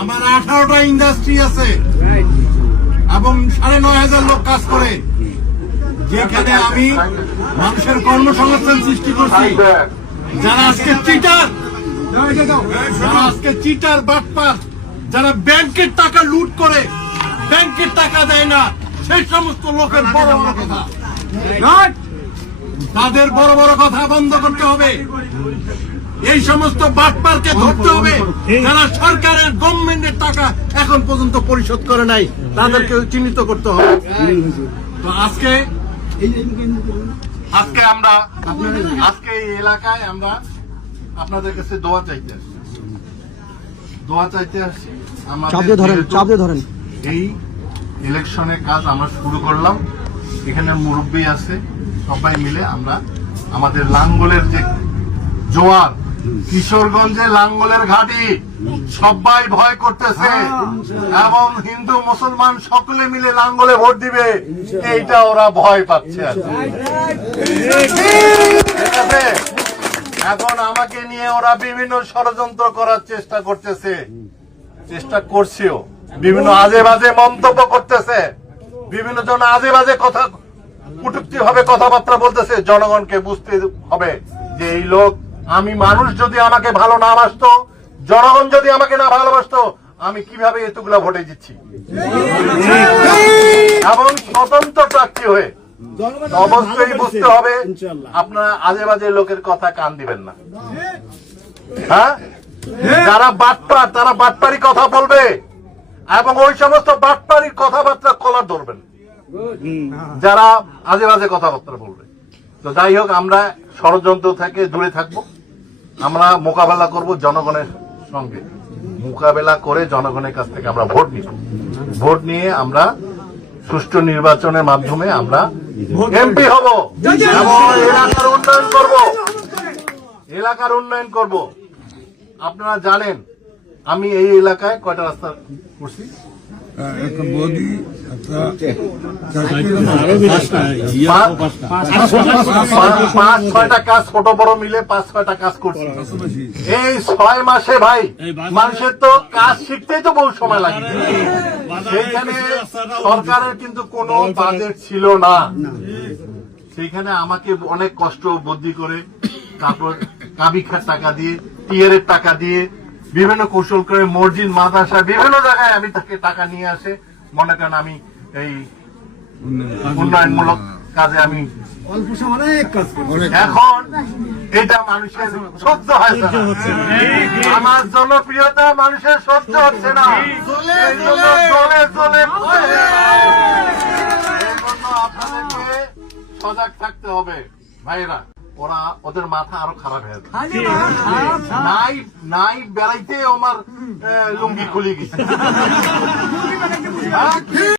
আমার 18টা ইন্ডাস্ট্রি আছে এবং 9,500 লোক কাজ করে, যেখানে আমি মানুষের কর্মসংস্থান সৃষ্টি করছি। যারা আজকে চিটার বাটপার, যারা ব্যাংকের টাকা লুট করে ব্যাংকের টাকা দেয় না, সেই সমস্ত লোকের বড় বড় কথা, তাদের বড় বড় কথা বন্ধ করতে হবে। এই সমস্ত বাটপারকে ধরতে হবে যারা সরকারের গভর্নমেন্টের টাকা এখন পর্যন্ত পরিশোধ করে নাই, তাদেরকে চিহ্নিত করতে হবে। তো আজকে আমরা এই এলাকায় আমরা আপনাদের কাছে দোয়া চাইতে আসছি। আমাদের এই ইলেকশনের কাজ আমরা শুরু করলাম, এখানে মুরব্বী আছে, সবাই মিলে আমরা আমাদের লাঙ্গলের যে জোয়ার, কিশোরগঞ্জে লাঙ্গলের ঘাটি সবাই ভয় করতেছে এবং হিন্দু মুসলমান সকলে মিলে লাঙ্গলে ভোট দিবে, এইটা ওরা ভয় পাচ্ছে। এখন আমাকে নিয়ে ওরা বিভিন্ন ষড়যন্ত্র করার চেষ্টা করছেও, বিভিন্ন আজে বাজে মন্তব্য করতেছে, বিভিন্ন জন আজে বাজে কথা, কটূক্তি ভাবে কথাবার্তা বলতেছে। জনগণকে বুঝতে হবে যে এই লোক, আমি মানুষ যদি আমাকে ভালো না বাসতো, জনগণ যদি আমাকে না ভালোবাসতো, আমি কিভাবে এতগুলা ভোটে জিতছি। এবং স্বতন্ত্র প্রার্থী হয়ে অবশ্যই বুঝতে হবে আপনারা আজে বাজে লোকের কথা কান দিবেন না। হ্যাঁ, যারা বাটপার তারা বাটপারি কথা বলবে এবং ওই সমস্ত বাটপারির কথাবার্তা কলার ধরবেন যারা আজে বাজে কথাবার্তা বলবে। তো যাই হোক, আমরা ষড়যন্ত্র থেকে দূরে থাকবো, আমরা মোকাবেলা করব জনগণের সঙ্গে, মোকাবেলা করে জনগণের কাছ থেকে আমরা ভোট নিয়ে আমরা সুষ্ঠু নির্বাচনের মাধ্যমে আমরা এমপি হব এবং এলাকার উন্নয়ন করব। আপনারা জানেন আমি এই এলাকায় কয়টা রাস্তা করছি, 5-6টা কাজ, ছোট বড় মিলে 5-6টা কাজ করছি এই 6 মাসে। ভাই, মানুষের তো কাজ শিখতেই তো বহু সময় লাগে। সেইখানে সরকারের কিন্তু কোনো বাজেট ছিল না, সেইখানে আমাকে অনেক কষ্ট বুদ্ধি করে, তারপর কাবিখার টাকা দিয়ে, টিয়ারের টাকা দিয়ে, বিভিন্ন কৌশল করে মসজিদ, মাদ্রাসা, বিভিন্ন জায়গায় আমি তাকে টাকা নিয়ে আসে। মনে করেন আমি এই উন্নয়নমূলক কাজে আমি অল্প সময় এখন এটা মানুষের সহ্য হচ্ছে না, আমার জনপ্রিয়তা মানুষের সহ্য হচ্ছে না, আপনাদেরকে সজাগ থাকতে হবে ভাইরা। ওরা ওদের মাথা আরো খারাপ হয়ে যাবে, নাই বেড়াইতে আমার লুঙ্গি খুলে গেছে।